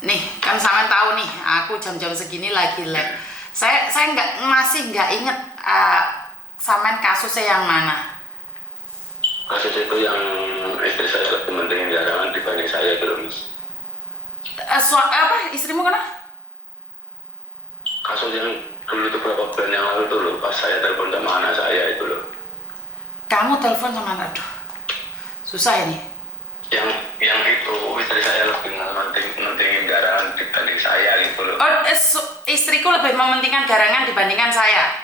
Nih, kan sampean tahu nih, aku jam-jam segini lagi live. Saya masih nggak inget sampean kasusnya yang mana. Kasus itu yang istri saya lebih mentingin garangan dibanding saya itu loh, Miss. Istrimu kena? Kasus yang dulu itu beberapa bulan yang lalu tuh loh, pas saya telepon sama anak saya itu loh. Kamu telepon sama anak, aduh, susah ini. Yang itu istri saya lebih mentingin garangan dibanding saya gitu loh. Oh, istriku lebih mementingkan garangan dibandingkan saya.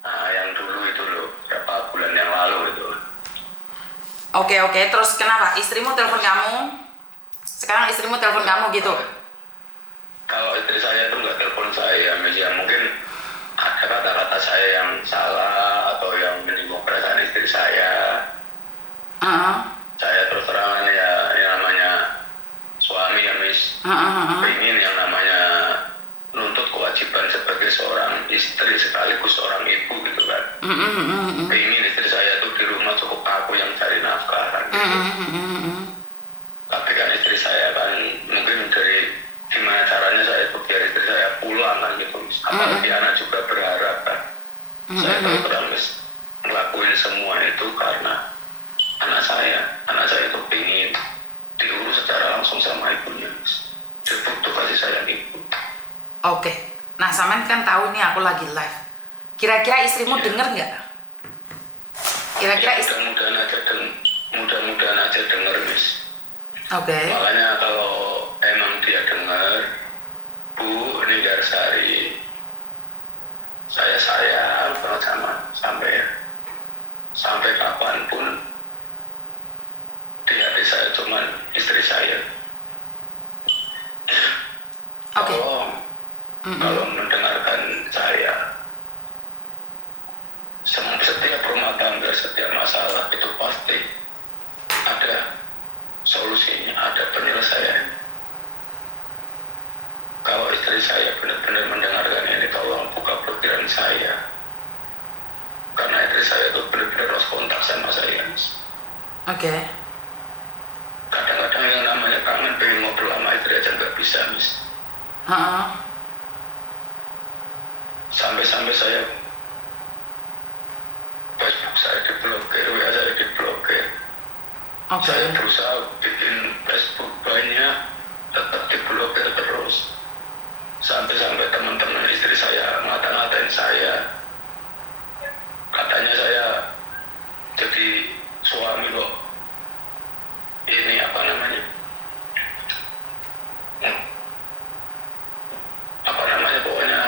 Nah, yang dulu itu loh, berapa bulan yang lalu itu. Oke, terus kenapa? Istrimu telepon kamu? Sekarang istrimu telepon kamu gitu? Kalau istri saya tuh nggak telepon saya, Miss, ya mungkin ada kata-kata saya yang salah atau yang menyinggung perasaan istri saya. Saya terus terangan ya, yang namanya suami ya, Miss. Ingin yang namanya nuntut kewajiban sebagai seorang istri sekaligus seorang ibu gitu kan. Ingin istri saya tuh di rumah cukup aku yang cari nafkah kan gitu. Tapi kan istri saya kan mungkin dari gimana caranya saya tuh biar istri saya pulang kan gitu, Miss. Apalagi anak juga berharap kan. Saya terus terang, Miss, ngelakuin semua itu karena anak saya itu pingin diurus secara langsung sama ibunya, Miss. Dia butuh kasih sayang ibu. Oke. Nah, sampean kan tahu nih aku lagi live. Kira-kira istrimu denger nggak? Kira-kira mudah-mudahan aja denger, Miss. Oke. Makanya kalau emang dia denger, Bu Ninggarsari, saya sayang banget sama sampai kapanpun di hati saya cuman istri saya. Oke. Kalau mendengarkan saya, setiap rumah tangga, setiap masalah itu pasti ada solusinya, ada penyelesaian. Kalau istri saya benar-benar mendengarkan ini, tolong buka pikiran saya, karena istri saya itu benar-benar lost kontak sama saya. Oke. Kadang-kadang yang namanya kangen pengen ngobrol sama istri aja nggak bisa, Miss. Sampai saya Facebook saya diblokir, WA saya diblokir. Saya berusaha bikin Facebook banyak, tetap diblokir terus. Sampai teman-teman istri saya ngata-ngatain saya. Katanya saya jadi suami kok ini apa namanya pokoknya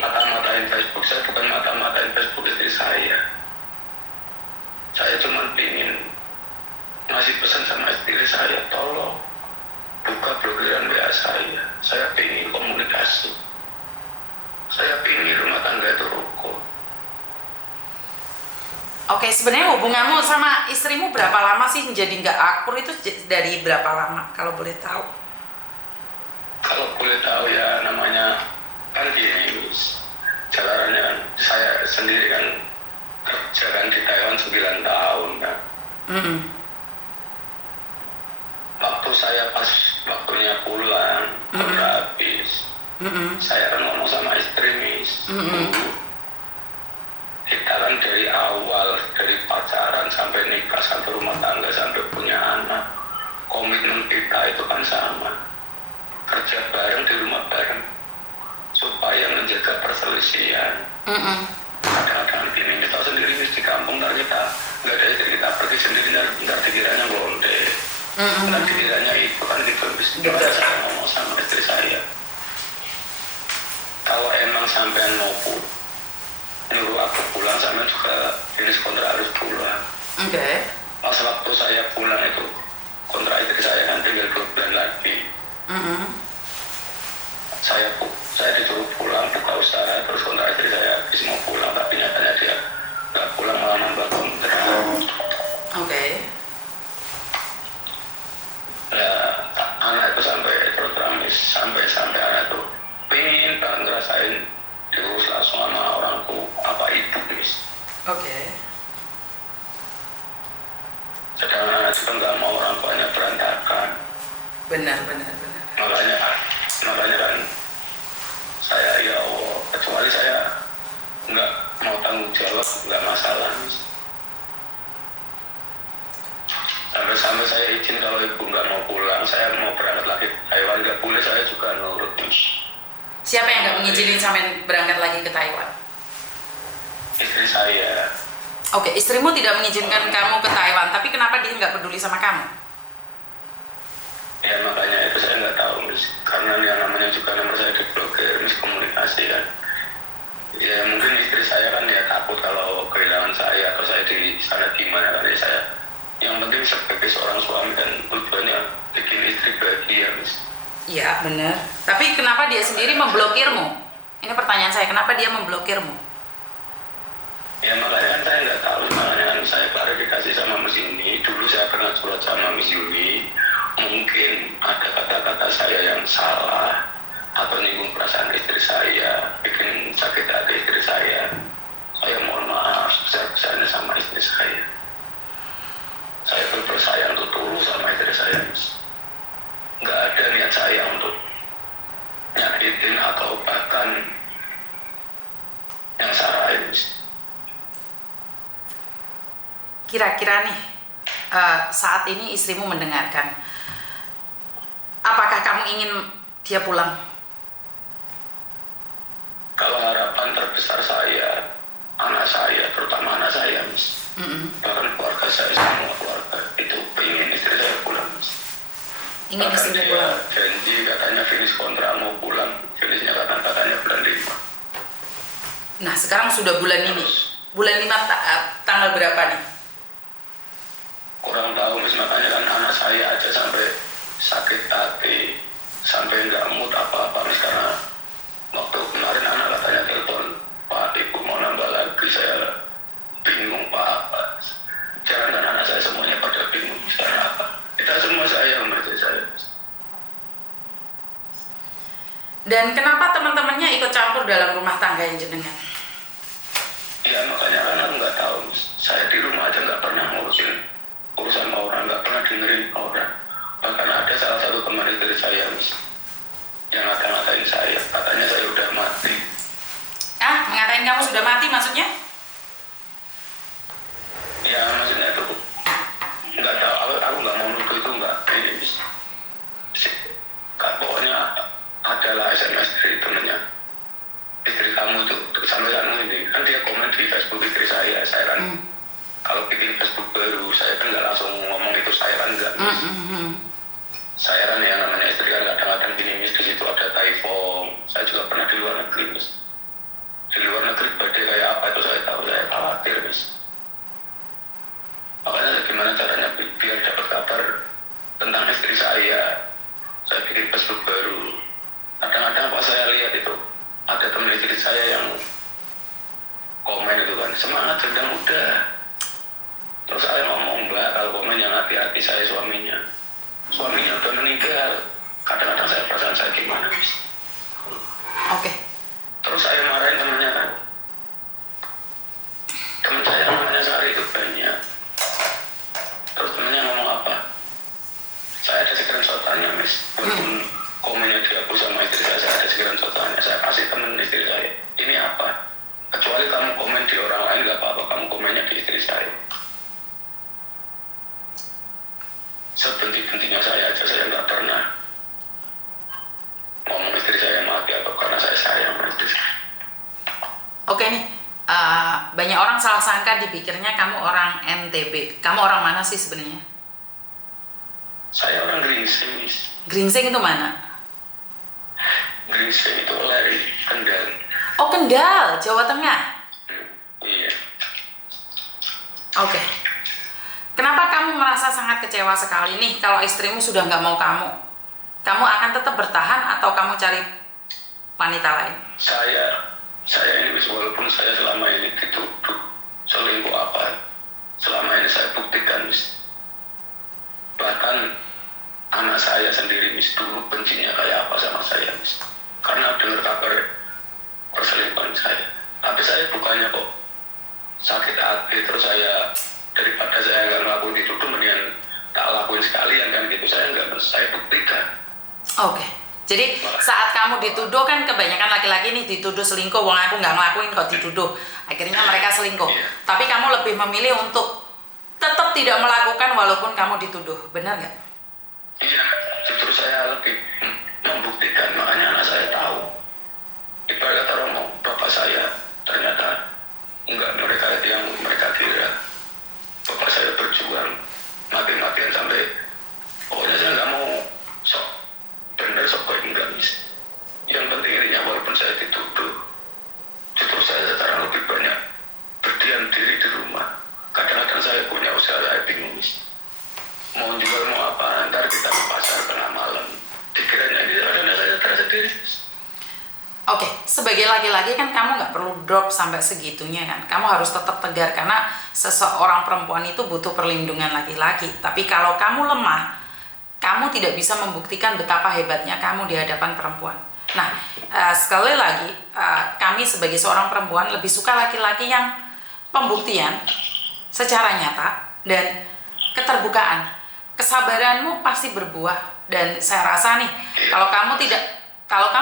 mata-matain Facebook. Saya bukan mata-matain Facebook istri saya cuma ingin ngasih pesan sama istri saya, tolong buka blokiran WA saya ingin komunikasi, saya ingin rumah tangga itu rukun. Oke, sebenarnya hubunganmu sama istrimu berapa lama sih menjadi nggak akur itu dari berapa lama kalau boleh tahu? Kalau boleh tahu ya namanya kan gini, jalarannya kan saya sendiri kan kerja kan di Taiwan 9 tahun kan. Waktunya pulang udah habis. Saya kan ngomong sama istri, Miss. Kita kan dari awal, dari pacaran sampai nikah, sampai rumah tangga, sampai punya anak, komitmen kita itu kan sama, kerja bareng di rumah bareng supaya menjaga perselisihan. Kadang-kadang gini, kita sendiri di kampung, ntar kita nggak ada istri, kita pergi sendiri, ntar dikiranya gonde, ntar dikiranya itu kan gitu. Saya ngomong sama istri saya, kalau emang sampean mau nyuruh aku pulang, sama juga jenis kontrak harus pulang. Pas waktu saya pulang itu kontrak istri saya kan tinggal 2 bulan lagi. Saya disuruh pulang buka usaha, terus kontrak istri saya habis mau pulang, tapi nyatanya dia nggak pulang, malah nambah kontrak. Nah, anak itu sampai anak itu pengen banget ngerasain diurus langsung sama orangku apa ibu, Miss. Sedangkan anak juga nggak mau orang tuanya berantakan. Benar. benar. makanya makanya kan saya ya Allah, kecuali saya nggak mau tanggung jawab nggak masalah Miss. Sampai saya izin kalau ibu nggak mau pulang, saya mau berangkat lagi ke Taiwan, nggak boleh, saya juga nurut Miss. Siapa yang nggak mengizinin sampean berangkat lagi ke Taiwan? Istri saya. Oke, istrimu tidak mengizinkan kamu ke Taiwan, tapi kenapa dia nggak peduli sama kamu? Ya makanya itu saya nggak tahu Miss, karena yang namanya juga nomor saya diblokir, miskomunikasi kan. Ya mungkin istri saya kan ya takut kalau kehilangan saya atau saya di sana gimana kan ya saya. Yang penting sebagai seorang suami kan tujuannya bikin istri bahagia Miss. Iya, benar. Tapi kenapa dia sendiri memblokirmu? Ini pertanyaan saya, kenapa dia memblokirmu? Ya makanya kan saya nggak tahu, makanya kan saya klarifikasi sama Miss Yuni. Dulu saya pernah curhat sama Miss Yuni, mungkin ada kata-kata saya yang salah atau nyinggung perasaan istri saya, bikin sakit hati istri saya. Saya mohon maaf sebesar-besarnya sama istri saya. Saya betul sayang tuh tulus sama istri saya Miss. Nggak ada niat saya untuk nyakitin atau bahkan yang sarahin Miss. Kira-kira nih, saat ini istrimu mendengarkan, apakah kamu ingin dia pulang? Kalau harapan terbesar saya, anak saya, terutama anak saya Miss, bahkan keluarga saya, semua keluarga itu pengen istri saya pulang Miss. Ingin Bahkan istrimu dia pulang? janji katanya finish kontrak mau pulang, finishnya katanya bulan 5. Nah, sekarang sudah bulan ini. Bulan 5 tanggal berapa nih? Kurang tahu Miss, makanya kan anak saya aja sampai sakit hati, sampai nggak mood apa-apa Miss, karena waktu kemarin anak katanya telepon, Pak Ibu mau nambah lagi, saya bingung Pak. Jangan kan anak saya semuanya pada bingung karena apa? Kita semua sayang sama istri saya. Dan kenapa teman-temannya ikut campur dalam rumah tangga yang jenengan? Ya makanya kan aku nggak tahu Miss. Saya di rumah aja nggak pernah ngurusin urusan orang, nggak pernah dengerin orang. Bahkan ada salah satu teman istri saya Miss, yang ngata-ngatain saya, katanya saya udah mati. Ah, mengatain kamu sudah mati maksudnya? Ya maksudnya itu nggak tahu, aku nggak mau nuduh itu, nggak ini Miss. Pokoknya adalah SMS dari temennya, istri kamu itu sampai sekarang ini kan dia komen di Facebook istri saya kan kalau bikin Facebook baru saya kan nggak langsung ngomong itu, saya kan nggak Miss. Saya kan yang namanya istri kan kadang-kadang gini Miss, di situ ada typhoon. Saya juga pernah di luar negeri Miss. Di luar negeri badai kayak apa itu saya tahu, saya khawatir Miss. Makanya gimana caranya biar dapat kabar tentang istri saya bikin Facebook baru. Kadang-kadang pas saya lihat itu ada teman istri saya yang komen itu kan, semangat sedang muda. Terus saya ngomong, Mbak, kalau komen yang hati-hati, saya suaminya udah meninggal. Kadang-kadang saya perasaan saya gimana Miss. Oke. Terus saya marahin temennya kan, temen saya namanya Sari itu banyak. Terus temennya ngomong apa, saya ada screenshot-nya Miss, walaupun komennya dihapus sama istri saya ada screenshot-nya, saya kasih temen istri saya, ini apa, kecuali kamu komen di orang lain gak apa-apa, kamu komennya di istri saya. Sebentik-bentiknya saya aja, saya nggak pernah ngomong istri saya mati atau karena saya sayang sama istri saya. Oke nih, banyak orang salah sangka dipikirnya kamu orang NTB. Kamu orang mana sih sebenarnya? Saya orang Gringsing Miss. Gringsing itu mana? Gringsing itu lari Kendal. Oh, Kendal, Jawa Tengah. Iya. Oke. Kenapa kamu merasa sangat kecewa sekali nih kalau istrimu sudah nggak mau kamu? Kamu akan tetap bertahan atau kamu cari wanita lain? Saya ini Miss, walaupun saya selama ini dituduh selingkuh apa, selama ini saya buktikan Miss. Bahkan anak saya sendiri Miss dulu bencinya kayak apa sama saya Miss, karena dengar kabar perselingkuhan saya. Tapi saya bukannya kok sakit hati, terus saya daripada saya nggak ngelakuin itu tuh mendingan tak lakuin sekalian kan gitu. Saya nggak, saya buktikan Oke. Jadi saat kamu dituduh, kan kebanyakan laki-laki nih dituduh selingkuh, wong aku nggak ngelakuin kok dituduh. Akhirnya mereka selingkuh. Iya. Tapi kamu lebih memilih untuk tetap tidak melakukan walaupun kamu dituduh. Benar nggak? Iya, justru saya lebih membuktikan, makanya anak saya tahu. Ibarat kata Romo, bapak saya ternyata enggak mereka kira. Bapak saya berjuang mati-matian sampai pokoknya saya nggak mau sok bener sok baik enggak mis. Yang penting ininya walaupun saya dituduh, justru saya sekarang lebih banyak berdiam diri di rumah. Kadang-kadang saya punya usaha, saya bingung mis. Mau jual mau apa, ntar kita ke pasar tengah malam. Dikiranya ini ada saya tersendiri. Oke, sebagai laki-laki kan kamu nggak perlu drop sampai segitunya kan. Kamu harus tetap tegar karena seseorang perempuan itu butuh perlindungan laki-laki. Tapi kalau kamu lemah, kamu tidak bisa membuktikan betapa hebatnya kamu di hadapan perempuan. Nah, sekali lagi, kami sebagai seorang perempuan lebih suka laki-laki yang pembuktian secara nyata dan keterbukaan. Kesabaranmu pasti berbuah, dan saya rasa nih, kalau kamu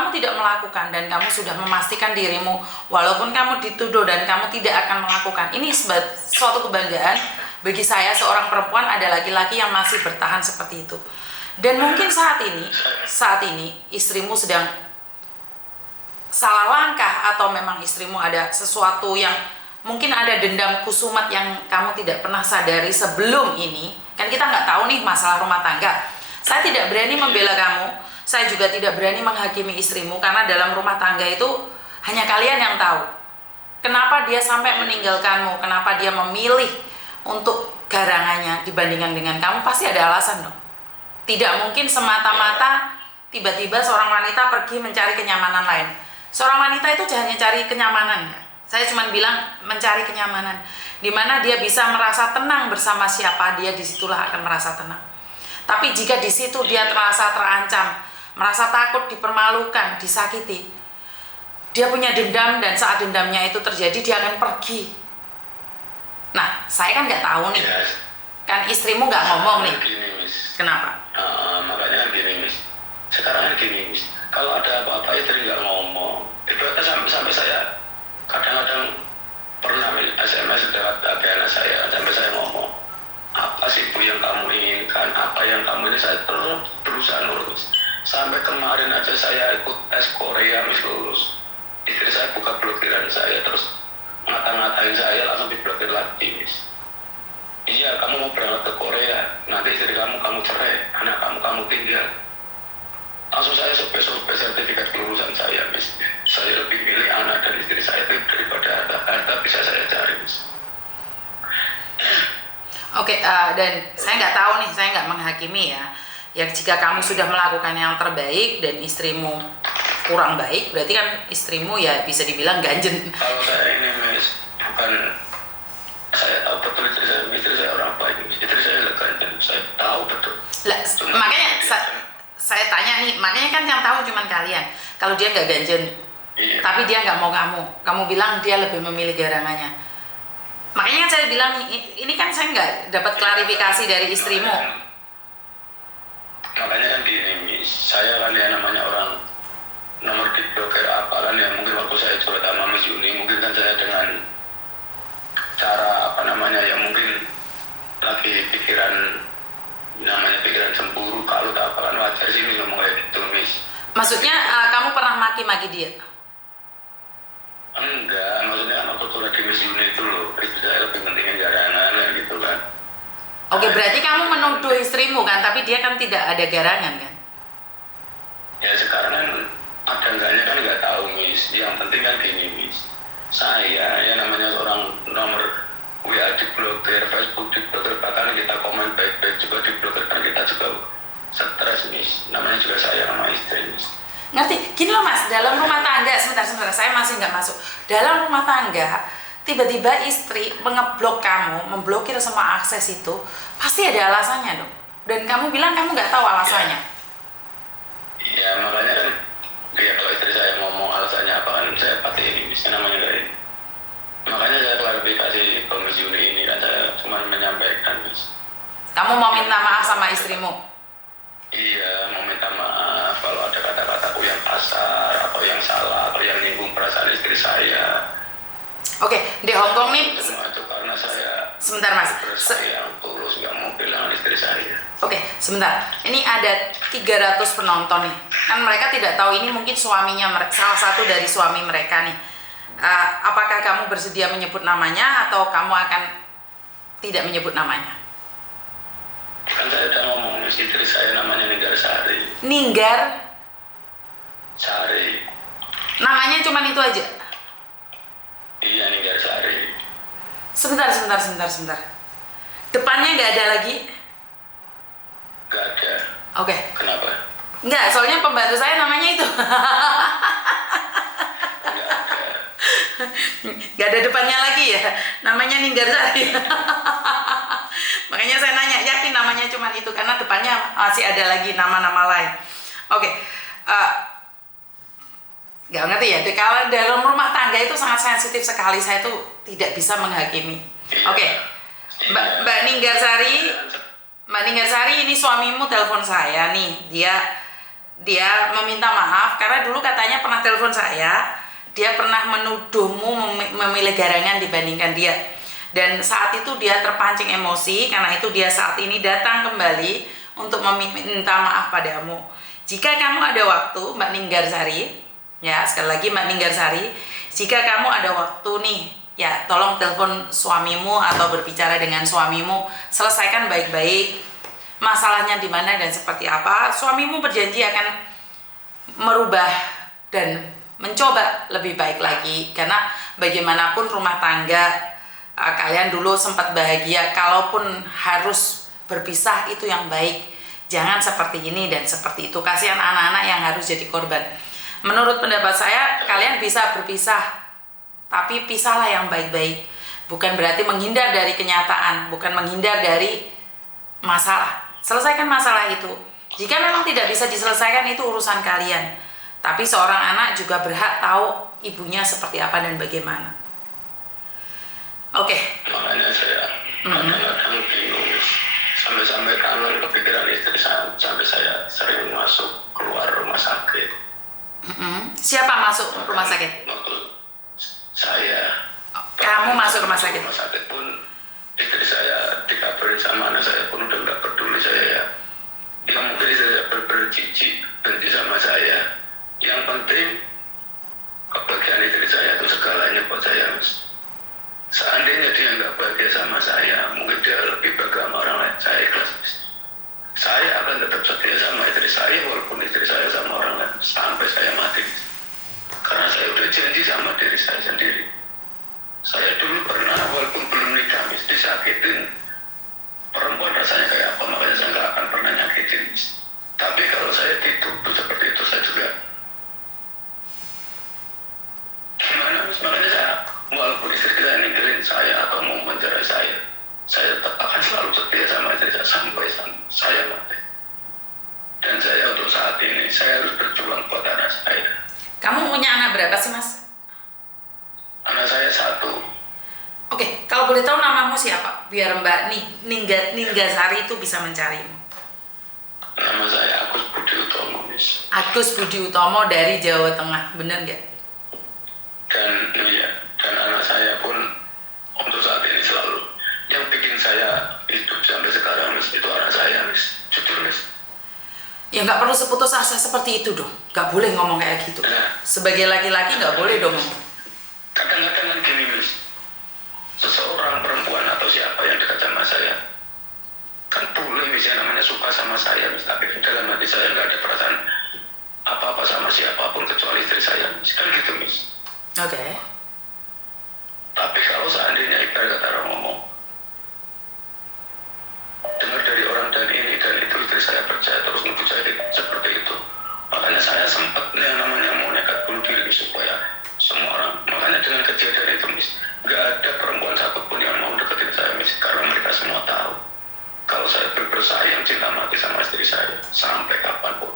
tidak melakukan dan kamu sudah memastikan dirimu, walaupun kamu dituduh dan kamu tidak akan melakukan, ini suatu kebanggaan bagi saya seorang perempuan ada laki-laki yang masih bertahan seperti itu. Dan mungkin saat ini istrimu sedang salah langkah, atau memang istrimu ada sesuatu yang mungkin ada dendam kusumat yang kamu tidak pernah sadari sebelum ini. Kan kita nggak tahu nih masalah rumah tangga. Saya tidak berani membela kamu, saya juga tidak berani menghakimi istrimu, karena dalam rumah tangga itu hanya kalian yang tahu. Kenapa dia sampai meninggalkanmu, kenapa dia memilih untuk garangannya dibandingkan dengan kamu, pasti ada alasan dong. Tidak mungkin semata-mata tiba-tiba seorang wanita pergi mencari kenyamanan lain. Seorang wanita itu hanya cari kenyamanan ya. Saya cuma bilang mencari kenyamanan, di mana dia bisa merasa tenang bersama siapa dia, disitulah akan merasa tenang. Tapi jika di situ dia merasa terancam, merasa takut, dipermalukan, disakiti, dia punya dendam, dan saat dendamnya itu terjadi dia akan pergi. Nah, saya kan nggak tahu nih, kan istrimu nggak ngomong nih. Kenapa? Makanya gini mis. Sekarang gini mis. Kalau ada apa-apa istri nggak ngomong, itu sampai saya kadang-kadang pernah SMS lewat HP anak saya, sampai saya ngomong, apa sih Bu yang kamu inginkan, apa yang kamu ini, saya terus berusaha lurus. Sampai kemarin aja saya ikut tes Korea mis, lulus. Istri saya buka blokiran saya, terus ngata-ngatain saya, langsung diblokir lagi mis. Iya, kamu mau berangkat ke Korea, nanti istri kamu cerai, anak kamu tinggal. Langsung saya sobek-sobek sertifikat kelulusan saya mis. Saya lebih pilih anak dan istri saya itu daripada harta bisa saya cari mis. Oke, dan saya nggak tahu nih, saya nggak menghakimi ya. Ya jika kamu sudah melakukan yang terbaik dan istrimu kurang baik, berarti kan istrimu ya bisa dibilang ganjen. Kalau saya ini mis, bukan, saya tahu betul istri saya orang baik, istri saya nggak ganjen, saya tahu betul. Lah, makanya saya tanya nih, makanya kan yang tahu cuma kalian. Kalau dia nggak ganjen, iya, tapi dia nggak mau kamu bilang dia lebih memilih garangannya. Makanya saya bilang ini kan saya nggak dapat klarifikasi dari istrimu. Makanya kan gini, saya kan ya namanya orang nomor diblokir apa kan ya, mungkin waktu saya curhat sama Miss Yuni, mungkin kan saya dengan cara ya mungkin lagi pikiran cemburu, kalau tak apakan wajar sih Miss ngomong kayak gitu Miss. Maksudnya kamu pernah maki-maki dia? Enggak, maksudnya kan waktu curhat di Miss Yuni itu loh, istri saya lebih pentingin garangan gitu kan. Oke, berarti kamu menuduh istrimu kan, tapi dia kan tidak ada garangan kan? Ya sekarang kan ada enggaknya kan nggak tahu Miss. Yang penting kan gini Miss, saya ya namanya seorang nomor WA diblokir, Facebook diblokir, bahkan kita komen baik-baik juga diblokir, kan kita juga stres Miss. Namanya juga saya sama istri Miss. Ngerti? Gini loh Mas, dalam rumah tangga, sebentar, saya masih nggak masuk. Dalam rumah tangga, tiba-tiba istri mengeblok kamu, memblokir semua akses itu, pasti ada alasannya dong. Dan kamu bilang kamu nggak tahu alasannya. Iya, makanya kan, ya kalau istri saya ngomong alasannya apa kan saya pasti ini, misalnya namanya dari. Makanya saya klarifikasi Komisi Yuni ini kan saya cuma menyampaikan. Kamu mau minta maaf sama istrimu? Iya, mau minta maaf kalau kasar atau yang salah atau yang nyinggung perasaan istri saya. Oke, di Hong Kong nih, Semua itu karena saya sebentar Mas. bersayang tulus nggak mau kehilangan istri saya. Oke, sebentar. Ini ada 300 penonton nih. Kan mereka tidak tahu ini mungkin suaminya, salah satu dari suami mereka nih. Apakah kamu bersedia menyebut namanya atau kamu akan tidak menyebut namanya? Kan saya udah ngomong, istri saya namanya Ninggar Sari. Ninggar? Sari. Namanya cuma itu aja? Iya, Ninggar Sari. Sebentar. Depannya nggak ada lagi? Gak ada. Oke. Kenapa? Nggak, soalnya pembantu saya namanya itu. Gak ada. Nggak ada depannya lagi ya? Namanya Ninggar Sari. Makanya saya nanya, yakin namanya cuma itu? Karena depannya masih ada lagi nama-nama lain. Oke. Nggak ngerti ya, kalau dalam rumah tangga itu sangat sensitif sekali, saya tuh tidak bisa menghakimi. Oke. Mbak Ninggar Sari, ini suamimu telepon saya nih. Dia meminta maaf karena dulu katanya pernah telepon saya, dia pernah menuduhmu memilih garangan dibandingkan dia. Dan saat itu dia terpancing emosi, karena itu dia saat ini datang kembali untuk meminta maaf padamu. Jika kamu ada waktu, Mbak Ninggar Sari, ya sekali lagi Mbak Ninggar Sari, jika kamu ada waktu nih, ya tolong telepon suamimu atau berbicara dengan suamimu, selesaikan baik-baik masalahnya di mana dan seperti apa. Suamimu berjanji akan merubah dan mencoba lebih baik lagi, karena bagaimanapun rumah tangga kalian dulu sempat bahagia. Kalaupun harus berpisah itu yang baik, jangan seperti ini dan seperti itu. Kasihan anak-anak yang harus jadi korban. Menurut pendapat saya, kalian bisa berpisah, tapi pisahlah yang baik-baik. Bukan berarti menghindar dari kenyataan, bukan menghindar dari masalah. Selesaikan masalah itu. Jika memang tidak bisa diselesaikan, itu urusan kalian. Tapi seorang anak juga berhak tahu ibunya seperti apa dan bagaimana. Oke. Makanya saya kadang-kadang bingung, sampai kangen kepikiran istri saya, sampai saya sering masuk keluar rumah sakit. Siapa masuk rumah sakit? Waktu saya. Kamu masuk rumah sakit? Rumah sakit pun istri saya dikabarin sama anak saya pun udah nggak peduli saya ya. Ya mungkin istri saya berjijik benci sama saya. Yang penting kebahagiaan istri saya itu segalanya buat saya. Seandainya dia nggak bahagia sama saya, mungkin dia lebih bahagia sama orang lain. Saya ikhlas. Saya akan tetap setia sama istri saya walaupun istri saya sama orang lain sampai saya mati. Karena saya udah janji sama diri saya sendiri. Saya dulu pernah walaupun belum nikah disakitin perempuan, rasanya kayak apa, makanya saya nggak akan pernah nyakitin. Tapi kalau saya dituduh seperti itu, saya juga gimana? Makanya saya walaupun istri saya ninggalin saya atau mau mencerai saya tetap akan selalu setia sama istri saya sampai saya mati. Dan saya untuk saat ini saya harus berjuang buat anak saya. Kamu punya anak berapa sih, Mas? Anak saya 1. Oke, kalau boleh tahu namamu siapa? Biar Mbak Ninggar Sari itu bisa mencarimu. Nama saya Agus Budi Utomo, Miss. Agus Budi Utomo dari Jawa Tengah, bener nggak? Dan anak saya pun untuk saat ini selalu yang bikin saya hidup sampai sekarang, Miss, itu anak saya, Miss. Jujur, Miss. Ya nggak perlu seputus asa seperti itu dong. Nggak boleh ngomong kayak gitu. Sebagai laki-laki nggak boleh dong ngomong. Kadang-kadang kan gini, Miss. Seseorang perempuan atau siapa yang dekat sama saya kan boleh misalnya namanya suka sama saya, Miss. Tapi dalam hati saya nggak ada perasaan apa-apa sama siapapun kecuali istri saya, Miss. Kan gitu, Miss. Oke. Tapi kalau seandainya ibarat kata orang ngomong, dengar dari orang dan ini dan itu, istri saya percaya terus nuduh saya seperti itu. Makanya saya sempat yang namanya mau nekat bunuh diri supaya semua orang. Makanya dengan kejadian itu, Miss, nggak ada perempuan satupun yang mau deketin saya, Miss, karena mereka semua tahu kalau saya bersayang cinta mati sama istri saya sampai kapanpun.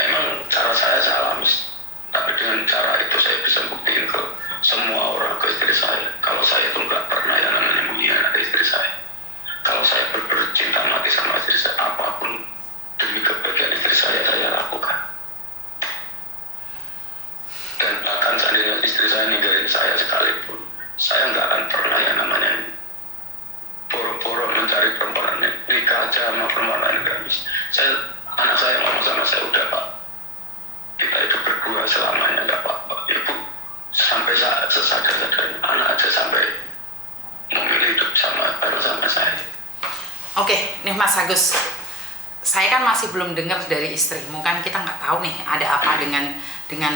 Emang cara saya salah, Miss, tapi dengan cara Anak saya ngomong sama saya, udah Pak, kita hidup berdua selamanya, nggak apa-apa. Ibu sampai sesadar-sadarnya anak aja sampai memilih hidup bareng sama saya. Oke, nih Mas Agus, saya kan masih belum dengar dari istrimu, kan kita nggak tahu nih ada apa dengan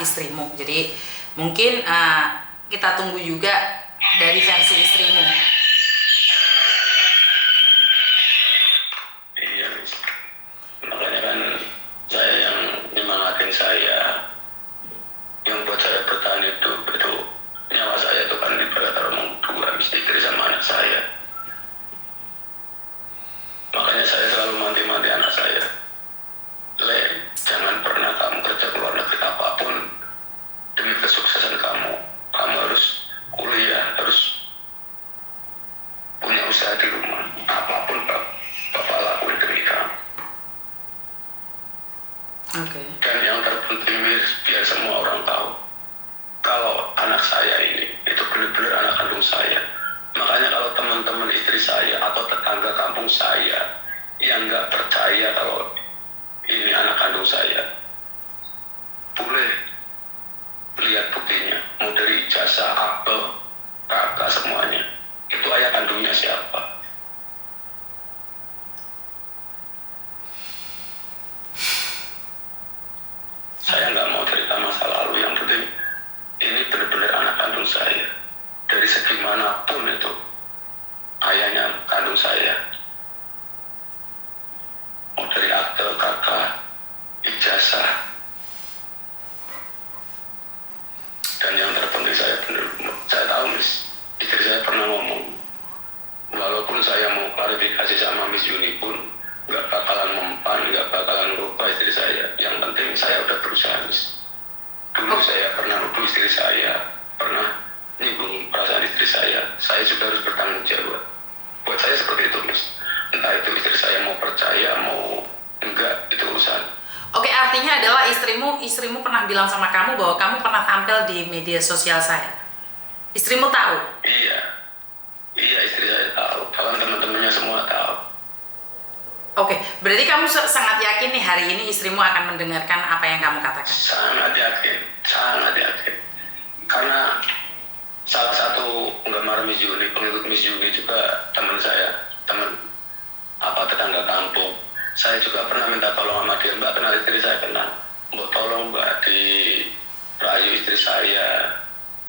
istrimu. Jadi mungkin kita tunggu juga dari versi istrimu. Iya, makanya kan saya yang nyemangatin saya, yang buat saya bertahan hidup itu nyawa saya itu kan ibarat orang dua, istri sama anak saya. Makanya saya selalu mati-mati anak saya. Le, jangan pernah kamu kerja ke luar negeri apapun demi kesuksesan kamu. Kamu harus kuliah, harus punya usaha di rumah. Apapun Bapak lakuin demi kamu. Oke. Dan yang terpenting biar semua orang tahu kalau anak saya ini itu benar-benar anak kandung saya. Makanya kalau teman-teman istri saya atau tetangga kampung saya yang nggak percaya kalau ini anak kandung saya, boleh lihat buktinya, mau dari ijazah, akte, kakak, semuanya. Itu ayah kandungnya siapa. Saya nggak mau cerita masa lalu, yang penting ini benar-benar anak kandung saya. Dari segi manapun itu, ayahnya kandung saya. Mau dari akte, kakak, ijazah. Dan yang terpenting saya tahu istri saya pernah ngomong, walaupun saya mau klarifikasi sama Miss Yuni pun, nggak bakalan mempan, nggak bakalan lupa istri saya. Yang penting saya udah berusaha, Miss. Dulu saya pernah nuduh istri saya, pernah nyinggung perasaan istri saya juga harus bertanggung jawab. Buat saya seperti itu, Miss. Entah itu istri saya mau percaya, mau enggak, itu urusan. Oke, artinya adalah istrimu pernah bilang sama kamu bahwa kamu pernah tampil di media sosial saya. Istrimu tahu? Iya, istri saya tahu. Bahkan teman-temannya semua tahu. Oke, berarti kamu sangat yakin nih hari ini istrimu akan mendengarkan apa yang kamu katakan? Sangat yakin. Karena salah satu penggemar Miss Yuni, pengikut Miss Yuni juga teman saya, tetangga kampung. Saya juga pernah minta tolong sama dia, Mbak, kenal istri saya, kenal. Mbak, tolong Mbak dirayu istri saya,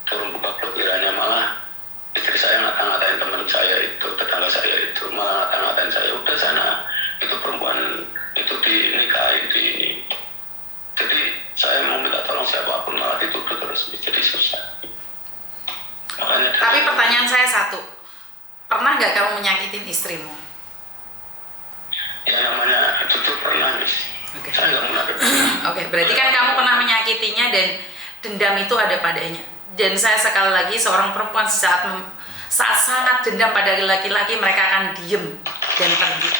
turun buka blokirannya. Malah istri saya ngata-ngatain teman saya itu, tetangga saya itu, malah ngata-ngatain saya, udah sana, itu perempuan itu dinikahi di ini. Jadi saya mau minta tolong siapapun malah dituduh terus, jadi susah. Makanya. Tapi pertanyaan saya satu, pernah nggak kamu menyakitin istrimu? Ya namanya jujur pernah, Miss. Oke. Saya nggak munafik. Oke, berarti kan kamu pernah menyakitinya dan dendam itu ada padanya. Dan saya sekali lagi, seorang perempuan saat sangat dendam pada laki-laki, mereka akan diem dan pergi.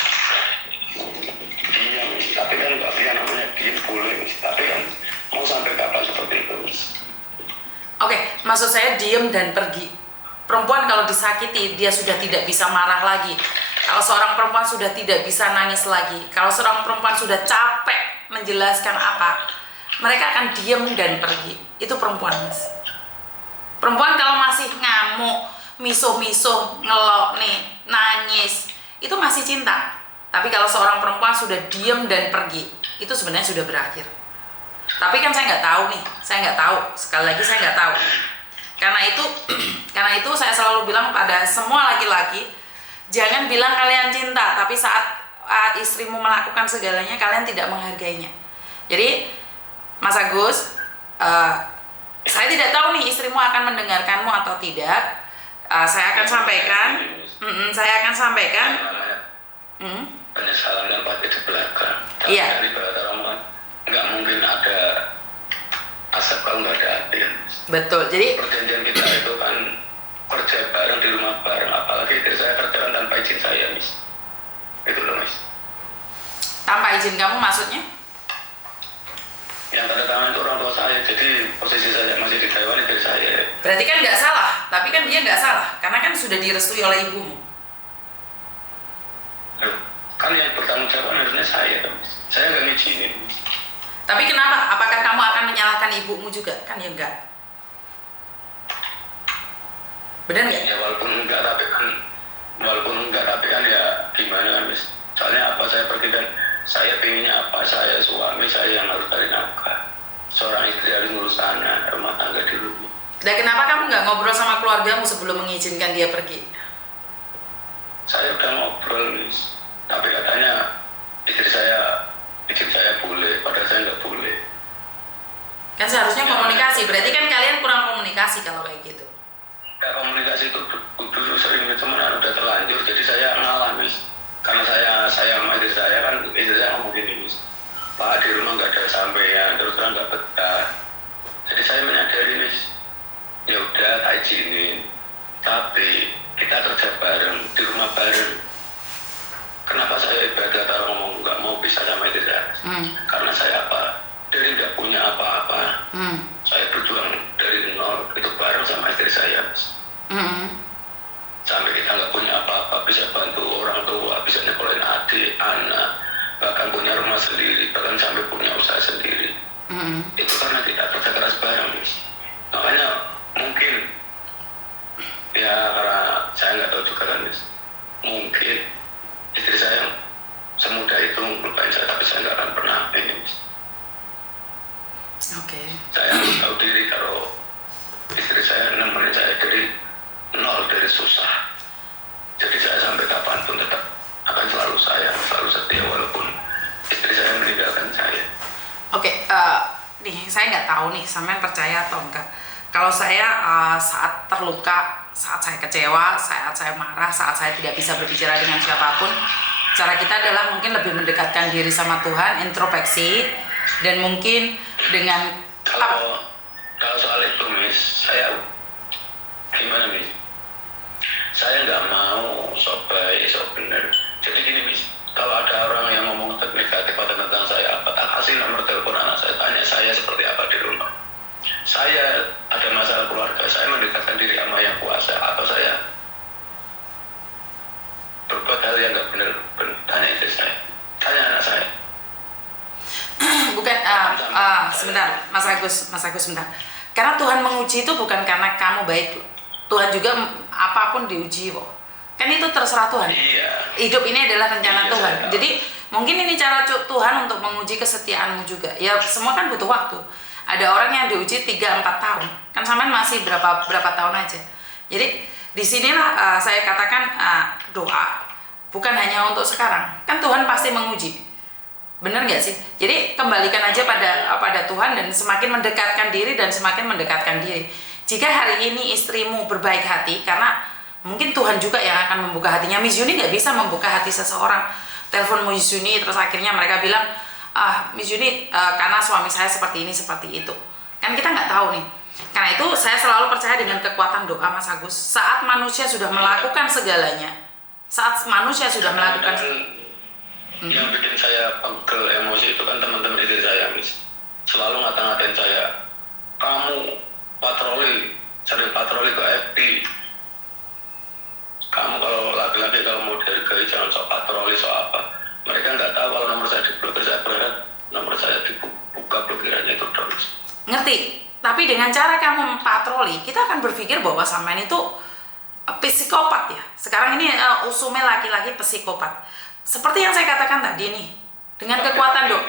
Iya, Miss. Tapi kan nggak bisa namanya diem boleh, Miss. Tapi kan mau sampai kapan seperti itu, Miss? Oke, maksud saya diem dan pergi. Perempuan kalau disakiti, dia sudah tidak bisa marah lagi. Kalau seorang perempuan sudah tidak bisa nangis lagi, kalau seorang perempuan sudah capek menjelaskan apa, mereka akan diem dan pergi. Itu perempuan, Mas. Perempuan kalau masih ngamuk, misuh-misuh, ngelok nih, nangis, itu masih cinta. Tapi kalau seorang perempuan sudah diem dan pergi, itu sebenarnya sudah berakhir. Tapi kan saya nggak tahu nih, saya nggak tahu. Sekali lagi saya nggak tahu. Karena itu saya selalu bilang pada semua laki-laki, jangan bilang kalian cinta, tapi saat istrimu melakukan segalanya, kalian tidak menghargainya. Jadi, Mas Agus, saya tidak tahu nih istrimu akan mendengarkanmu atau tidak. Saya akan sampaikan. Saya akan sampaikan. Penyesalan dan pasti di belakang. Iya. Dari bahasa orang nggak mungkin ada asap kalau nggak ada api. Betul. Jadi perjanjian kita itu kan kerja bareng di rumah bareng, apalagi istri saya kerja tanpa izin saya, Miss. Itu loh, Miss. tanpa izin kamu maksudnya? Yang tanda tangan itu orang tua saya, jadi posisi saya masih di Taiwan, istri saya. Berarti kan nggak salah, tapi kan dia nggak salah karena kan sudah direstui oleh ibumu. Loh, Kan yang bertanggung jawab harusnya saya kan. Saya nggak ngizinin. Tapi kenapa? Apakah kamu akan menyalahkan ibumu juga? Kan ya enggak. Benar nggak? Ya walaupun enggak tapi kan ya gimana kan Miss. Soalnya apa, saya pergi dan saya pengennya apa, saya suami saya yang harus cari nafkah, seorang istri harus ngurus anak rumah tangga di rumah. Dan kenapa kamu nggak ngobrol sama keluargamu sebelum mengizinkan dia pergi? Saya udah ngobrol Miss, tapi katanya istri saya boleh, padahal saya nggak boleh. Kan seharusnya komunikasi, berarti kan kalian kurang komunikasi kalau kayak gitu. Ya, komunikasi itu dulu sering teman udah terlanjur, jadi saya ngalah Miss. Karena saya sama istri saya kan, istri saya ngomong gini Miss, Pak di rumah nggak ada sampean, terus terang nggak betah. Jadi saya menyadari Miss, ya udah tak izinin, tapi kita kerja bareng di rumah bareng. Kenapa saya ibadah kalau ngomong nggak mau bisa sama istri saya? Karena saya apa? Dari nggak punya apa-apa. Saya berjuang dari nol itu bareng sama istri saya. Sampai kita nggak punya apa-apa, bisa bantu orang tua, bisa nyekolahin adik, anak, bahkan punya rumah sendiri, bahkan sampai punya usaha sendiri. Itu karena kita kerja keras bareng. Makanya mungkin ya karena saya nggak tahu juga kan, mungkin istri saya semudah itu melupain saya, tapi saya nggak akan pernah ini. Saya harus tahu diri kalau istri saya nemenin saya dari nol, dari susah. Jadi saya sampai kapanpun tetap akan selalu selalu setia walaupun istri saya meninggalkan saya. Nih saya nggak tahu nih sampean percaya atau enggak. Kalau saya saat terluka, saat saya kecewa, saat saya marah, saat saya tidak bisa berbicara dengan siapapun, cara kita adalah mungkin lebih mendekatkan diri sama Tuhan, introspeksi, dan mungkin dengan kalau soal itu Miss, saya gimana Miss? Saya nggak mau sok baik, sok bener. Jadi gini Miss, kalau ada orang yang ngomong negatif tentang saya, apa tak kasih nomor telepon anak saya, tanya saya seperti apa di rumah. Saya ada masalah keluarga, saya mendekatkan diri sama yang kuasa, atau saya berbuat hal yang nggak benar, tanya istri saya, tanya anak saya. Bukan, sebentar, Mas Agus sebentar. Karena Tuhan menguji itu bukan karena kamu baik, Tuhan juga apapun diuji kok. Kan itu terserah Tuhan. Iya. Hidup ini adalah rencana Iya, Tuhan. Jadi mungkin ini cara Tuhan untuk menguji kesetiaanmu juga. Ya semua kan butuh waktu. Ada orang yang diuji 3-4 tahun. Kan sampean masih berapa tahun aja. Jadi disinilah saya katakan doa bukan hanya untuk sekarang. Kan Tuhan pasti menguji. Bener nggak sih? Jadi kembalikan aja pada Tuhan dan semakin mendekatkan diri dan semakin mendekatkan diri. Jika hari ini istrimu berbaik hati, karena mungkin Tuhan juga yang akan membuka hatinya. Miss Yuni nggak bisa membuka hati seseorang. Telepon Miss Yuni terus akhirnya mereka bilang, Miss Yuni karena suami saya seperti ini seperti itu. Kan kita nggak tahu nih. Karena itu saya selalu percaya dengan kekuatan doa Mas Agus. Saat manusia sudah melakukan segalanya, Yang bikin saya pegel emosi itu kan teman-teman istri saya Miss, selalu ngata-ngatain saya, kamu sering patroli ke FB, kamu kalau laki-laki kalau mau dihargai jangan sok patroli sok apa. Mereka nggak tahu kalau nomor saya diblokir, saya berharap nomor saya dibuka blokirannya itu terus. Ngerti? Tapi dengan cara kamu patroli, kita akan berpikir bahwa sampean itu psikopat ya. Sekarang ini usumnya laki-laki psikopat. Seperti yang saya katakan tadi nih, dengan kekuatan doa.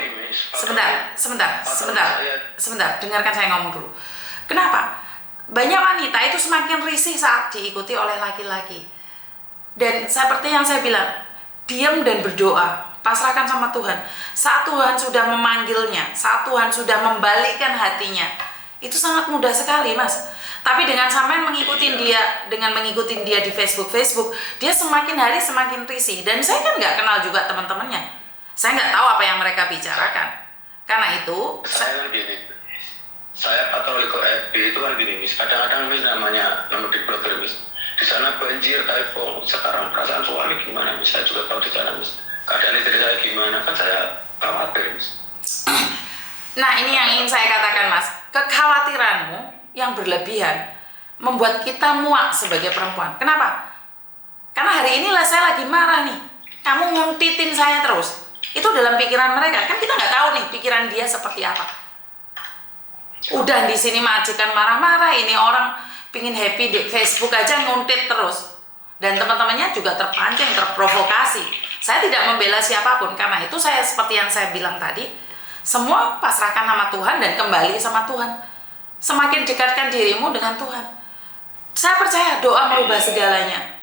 Sebentar, dengarkan saya ngomong dulu. Kenapa? Banyak wanita itu semakin risih saat diikuti oleh laki-laki. Dan seperti yang saya bilang, diam dan berdoa, pasrahkan sama Tuhan. Saat Tuhan sudah memanggilnya, saat Tuhan sudah membalikkan hatinya, itu sangat mudah sekali Mas. Tapi dengan sampean mengikuti dia di Facebook, dia semakin hari semakin risih. Dan saya kan nggak kenal juga teman-temannya. Saya nggak tahu apa yang mereka bicarakan. Karena itu, saya patroli ke FB itu kan gini Miss. Kadang-kadang Miss namanya nomor diblokir Miss. Di sana banjir telepon. Sekarang perasaan suami gimana Miss? Saya juga tahu di sana Miss. Keadaan istri saya gimana? Kan saya khawatir Miss. Nah ini yang ingin saya katakan Mas. Kekhawatiranmu yang berlebihan membuat kita muak sebagai perempuan. Kenapa? Karena hari inilah saya lagi marah nih. kamu nguntitin saya terus. Itu dalam pikiran mereka. Kan kita nggak tahu nih pikiran dia seperti apa. Udah di sini majikan marah-marah, ini orang pingin happy di Facebook aja nguntit terus. Dan teman-temannya juga terpancing, terprovokasi. Saya tidak membela siapapun, karena itu saya seperti yang saya bilang tadi, semua pasrahkan sama Tuhan dan kembali sama Tuhan. Semakin dekatkan dirimu dengan Tuhan. Saya percaya doa merubah segalanya.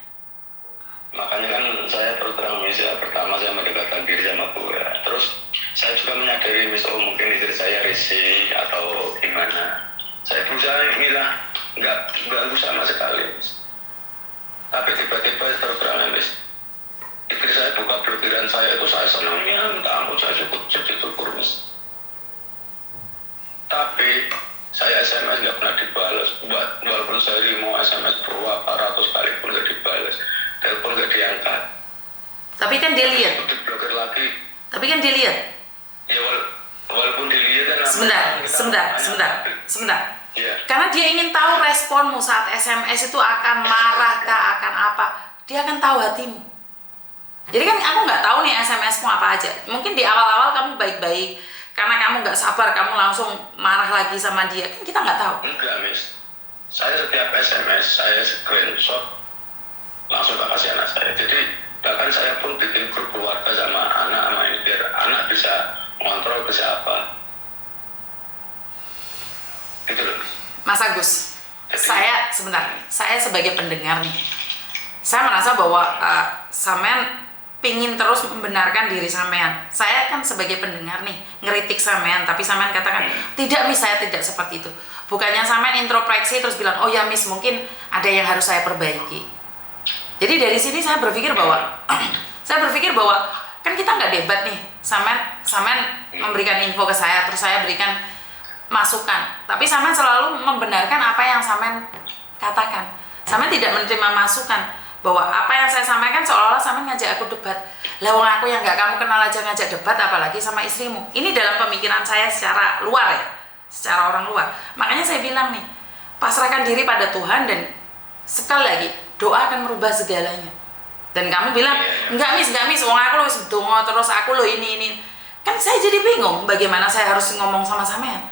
Makanya kan saya terus terang ya, pertama saya mendekatkan diri sama Tuhan. Terus saya juga menyadari mungkin istri saya risih atau gimana. Saya berusaha milah, nggak ganggu sama sekali. Tapi tiba-tiba terus terang istri saya buka blokiran saya itu saya senangnya, kamu saya cukup syukur Mas. Tapi saya SMS nggak pernah dibalas. Walaupun saya mau SMS berapa ratus kali pun nggak dibalas. Telepon nggak diangkat. Tapi kan dia lihat. Diblokir lagi. Tapi kan dia lihat. Ya walaupun dilihat kan. Sebentar. Iya. Karena dia ingin tahu responmu saat SMS itu akan marah kah, akan apa. Dia akan tahu hatimu. Jadi kan aku nggak tahu nih SMS-mu apa aja. Mungkin di awal-awal kamu baik-baik. Karena kamu nggak sabar, kamu langsung marah lagi sama dia. Kan kita nggak tahu. Enggak, Miss. Saya setiap SMS, saya screenshot langsung tak kasih anak saya. Jadi bahkan saya pun bikin grup keluarga sama anak ini biar anak bisa mengontrol ke siapa. Gitu loh. Mas Agus, saya sebagai pendengar nih, saya merasa bahwa sampean pingin terus membenarkan diri sampean. Saya kan sebagai pendengar nih, ngeritik sampean, tapi sampean katakan, tidak Miss, saya tidak seperti itu. Bukannya sampean introspeksi terus bilang, oh ya Miss, mungkin ada yang harus saya perbaiki. Jadi dari sini saya berpikir bahwa kan kita nggak debat nih, sampean memberikan info ke saya, terus saya berikan masukan. Tapi sampean selalu membenarkan apa yang sampean katakan. Sampean tidak menerima masukan bahwa apa yang saya sampaikan seolah-olah sampean ngajak aku debat. Lah wong aku yang nggak kamu kenal aja ngajak debat, apalagi sama istrimu. Ini dalam pemikiran saya secara luar ya, secara orang luar. Makanya saya bilang nih, pasrahkan diri pada Tuhan dan sekali lagi doa akan merubah segalanya. Dan kamu bilang, enggak Miss, wong aku lo sedongo terus aku lo ini. Kan saya jadi bingung bagaimana saya harus ngomong sama sampean.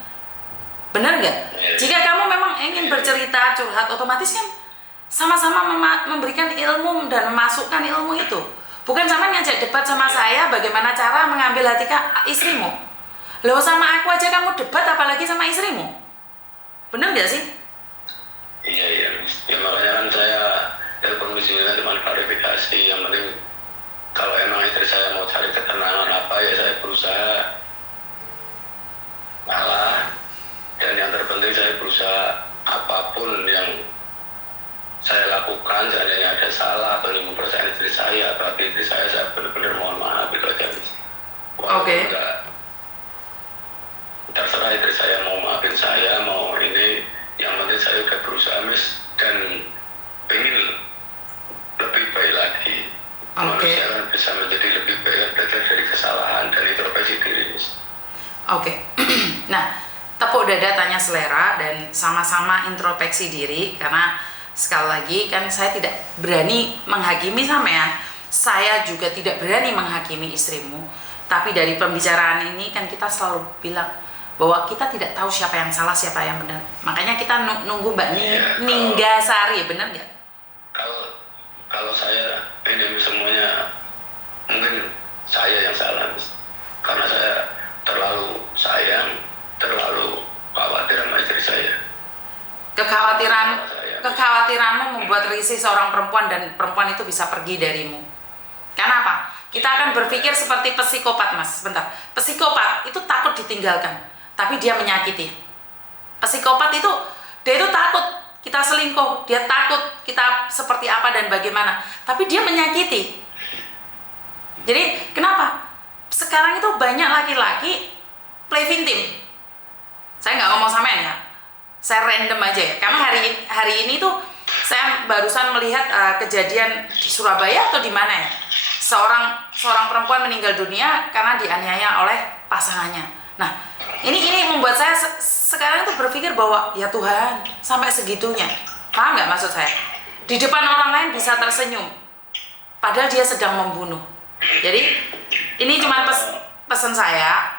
Benar nggak? Jika kamu memang ingin bercerita, curhat, otomatis kan sama-sama memberikan ilmu dan memasukkan ilmu itu. Bukan sampean ngajak debat sama saya bagaimana cara mengambil hati istrimu. Loh sama aku aja kamu debat, apalagi sama istrimu. Benar nggak sih? Iya. Ya makanya kan saya telepon misalnya cuma klarifikasi. Yang penting kalau emang istri saya mau cari ketenangan apa ya saya berusaha malah. Dan yang terpenting saya berusaha apapun yang saya lakukan, seandainya ada salah atau nyinggung perasaan istri saya atau hati istri saya benar-benar mohon maaf itu aja. Oke. Terserah istri saya mau maafin saya mau ini, yang penting saya udah berusaha Miss dan pengen lebih baik lagi. Manusia kan bisa menjadi lebih baik, belajar dari kesalahan dan introspeksi diri Miss. Oke. Nah, tepuk dada tanya selera dan sama-sama introspeksi diri, karena sekali lagi kan saya tidak berani menghakimi sampean, saya juga tidak berani menghakimi istrimu. Tapi dari pembicaraan ini kan kita selalu bilang bahwa kita tidak tahu siapa yang salah, siapa yang benar. Makanya kita nunggu Mbak Ninggasari, benar nggak? Kalau saya ini semuanya mungkin saya yang salah, karena saya terlalu sayang, terlalu khawatir sama istri saya. Kekhawatiranmu membuat risih seorang perempuan dan perempuan itu bisa pergi darimu. Kenapa? Kita akan berpikir seperti psikopat, Mas. Sebentar. Psikopat itu takut ditinggalkan, tapi dia menyakiti. Psikopat itu dia itu takut kita selingkuh, dia takut kita seperti apa dan bagaimana, tapi dia menyakiti. Jadi kenapa? Sekarang itu banyak laki-laki play victim. Saya nggak ngomong sampean ya, saya random aja ya. Karena hari ini tuh saya barusan melihat kejadian di Surabaya atau di mana ya, seorang perempuan meninggal dunia karena dianiaya oleh pasangannya. Nah, ini membuat saya sekarang tuh berpikir bahwa ya Tuhan, sampai segitunya. Paham nggak maksud saya? Di depan orang lain bisa tersenyum, padahal dia sedang membunuh. Jadi ini cuma pesan saya,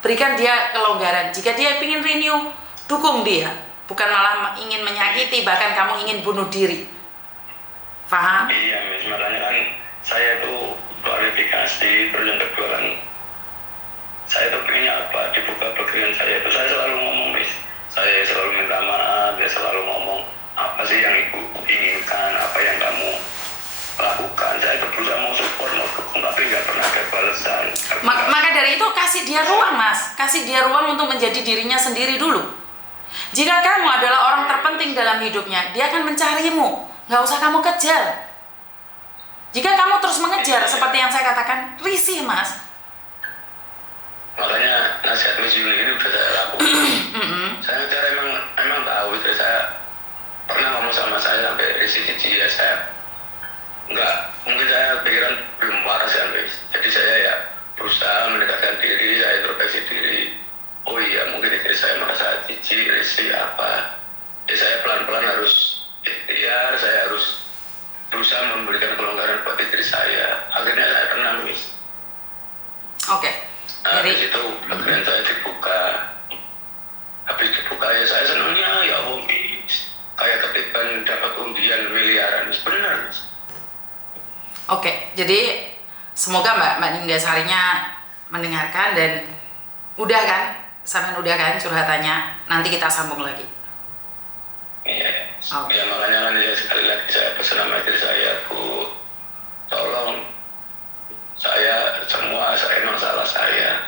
berikan dia kelonggaran. Jika dia ingin renew, dukung dia, bukan malah ingin menyakiti, bahkan kamu ingin bunuh diri. Paham? Iya, Miss. Makanya kan saya tuh klarifikasi. Terus yang kedua kan, saya tuh pengennya apa, dibuka bagian saya itu. Saya selalu ngomong, Miss. Saya selalu minta maaf, dia selalu ngomong, apa sih yang ibu inginkan, apa yang kamu lakukan. Saya tuh berusaha mau support, mau dukung, tapi nggak pernah ada balasan. Maka dari itu kasih dia ruang, Mas. Kasih dia ruang untuk menjadi dirinya sendiri dulu. Jika kamu adalah orang terpenting dalam hidupnya, dia akan mencarimu. Nggak usah kamu kejar. Jika kamu terus mengejar, seperti yang saya katakan, risih, Mas. Makanya nasihat Miss Yuli ini udah saya lakukan. Saya ngejar emang tahu itu. Saya pernah ngomong sama saya sampai risih ya, saya nggak, mungkin saya pikiran belum waras ya, Miss. Jadi saya ya berusaha mendekatkan diri, saya introspeksi diri. Oh iya, mungkin istri saya merasa jijik, risih apa. Jadi saya pelan-pelan harus ikhtiar, saya harus berusaha memberikan kelonggaran buat istri saya. Akhirnya saya tenang, Miss. Oke. Nah, Jadi di situ bagian saya dibuka. Habis dibuka ya saya senangnya, ya Allah, Miss. Kayak ketiban dapat undian miliaran, Miss. Benar, Miss. Oke, jadi semoga Mbak Ninggasarinya mendengarkan dan udah kan, sampai udah kan curhatannya. Nanti kita sambung lagi. Iya. Oke. Ya makanya kan ya sekali lagi saya pesan sama istri saya, Bu, tolong saya emang salah saya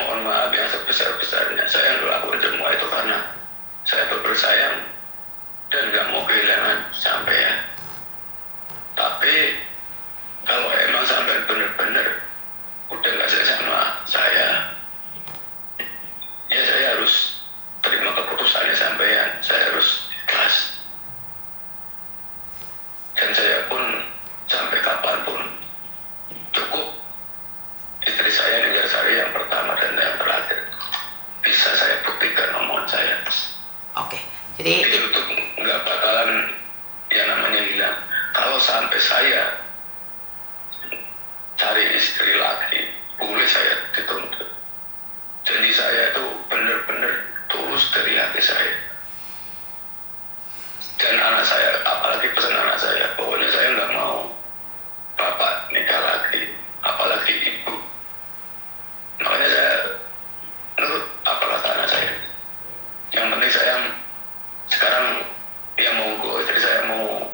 mohon maaf yang sebesar-besarnya. Saya melakukan semua itu karena saya bersayang dan nggak mau kehilangan sampean. Tapi kalau emang sampai benar-benar udah nggak sayang sama saya, ya saya harus terima keputusannya sampean. Saya harus ikhlas. Dan saya pun sampai kapanpun cukup istri saya Ninggasari yang pertama dan yang terakhir. Bisa saya buktikan omongan saya. Oke, jadi Itu nggak bakalan yang namanya hilang. Kalau sampai saya cari istri lagi, boleh saya dituntut. Jadi saya itu benar-benar tulus dari hati saya. Dan anak saya, apalagi pesan anak saya, pokoknya saya nggak mau bapak nikah lagi, apalagi ibu. Makanya saya nurut apa kata anak saya. Yang penting saya sekarang ya monggo, jadi saya mau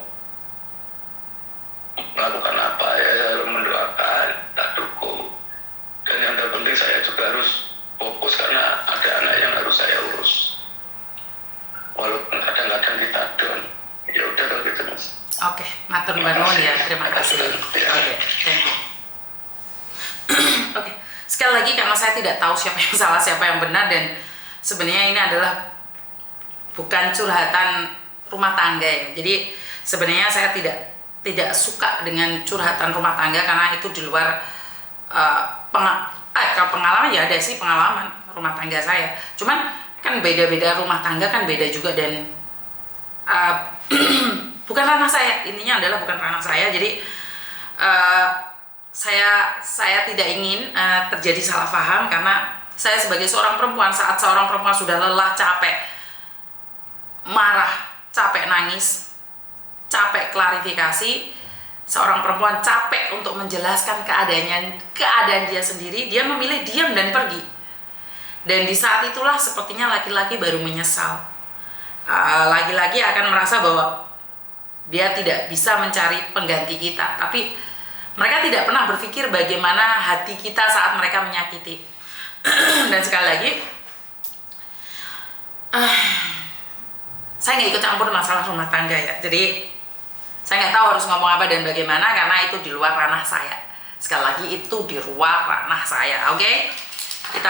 melakukan apa ya, saya harus mendoakan, tak dukung. Dan yang terpenting saya juga harus fokus karena ada anak yang harus saya urus. Walaupun kadang-kadang kita down, ya udah kalau gitu, Mas. oke, matur nuwun ya, terima kasih. Oke, thank you. Oke, sekali lagi karena saya tidak tahu siapa yang salah, siapa yang benar, dan sebenarnya ini adalah bukan curhatan rumah tangga ya. Jadi sebenarnya saya tidak suka dengan curhatan rumah tangga karena itu di luar kalau pengalaman ya ada sih pengalaman rumah tangga saya. Cuman kan beda-beda rumah tangga kan beda juga dan bukan ranah saya, intinya adalah bukan ranah saya. Jadi saya tidak ingin terjadi salah paham karena saya sebagai seorang perempuan, saat seorang perempuan sudah lelah, capek, marah, capek nangis, capek klarifikasi, seorang perempuan capek untuk menjelaskan keadaan dia sendiri, dia memilih diam dan pergi. Dan di saat itulah sepertinya laki-laki baru menyesal. Laki-laki akan merasa bahwa dia tidak bisa mencari pengganti kita, tapi mereka tidak pernah berpikir bagaimana hati kita saat mereka menyakiti. Dan sekali lagi, saya nggak ikut campur masalah rumah tangga ya. Jadi saya nggak tahu harus ngomong apa dan bagaimana karena itu di luar ranah saya. Sekali lagi itu di luar ranah saya. Oke? Kita